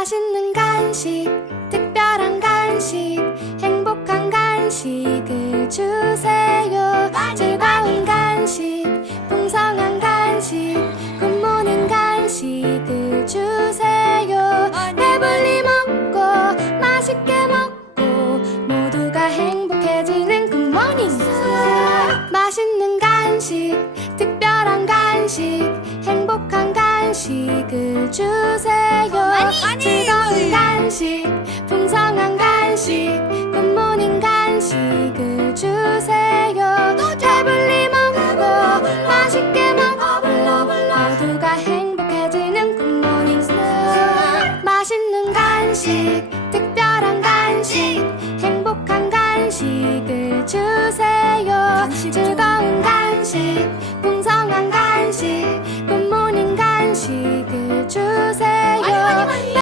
맛있는 간식, 특별한 간식, 행복한 간식을 주세요. 즐거운 간식, 풍성한 간식, 굿모닝 간식을 주세요. 배불리 먹고 맛있게 먹고 모두가 행복해지는 굿모닝. 맛있는 간식, 특별한 간식, 행복한 간식을 주세요. 간식 굿모닝 간식을 주세요. 배불리만 하고 맛있게만 모두가 행복해지는 굿모닝 스낵 맛있는 간식 특별한 간식 행복한 간식을 주세요.